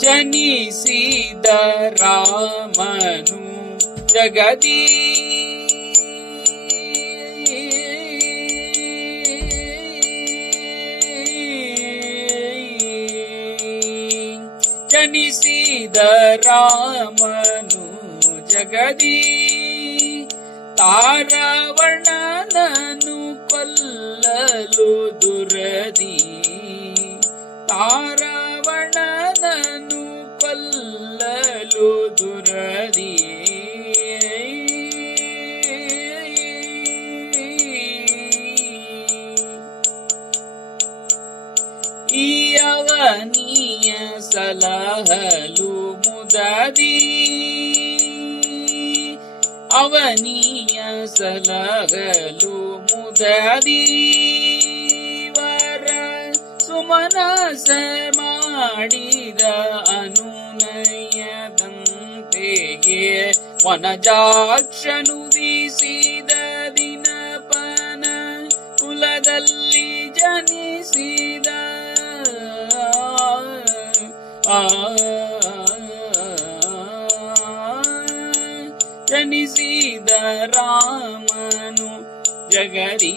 ಜನಿಸಿದ ರಾಮನು ಜಗದೀ. ಜನಿಸಿದ ರಾಮನು ಜಗದೀ. ತಾರವಣನನು ಕೊಲ್ಲಲು ದುರದಿ. ತಾರವಣನನು ಕೊಲ್ಲಲು ದುರದಿ ಈ ಅವನಿಯ ಸಲಹಲು ಮುದದಿ ಅವನಿಯ ಸಲಹಲು ಮುದದಿ ವರ ಸುಮನಸ ಮಾಡಿದ ಅನುನಯದಂತೆಯೇ ದಿನ ದಿನಪನ ಕುಲದಲ್ಲಿ ಜನಿಸಿದ ಜನಿಸಿದ ರಾಮನು ಜಗರೀ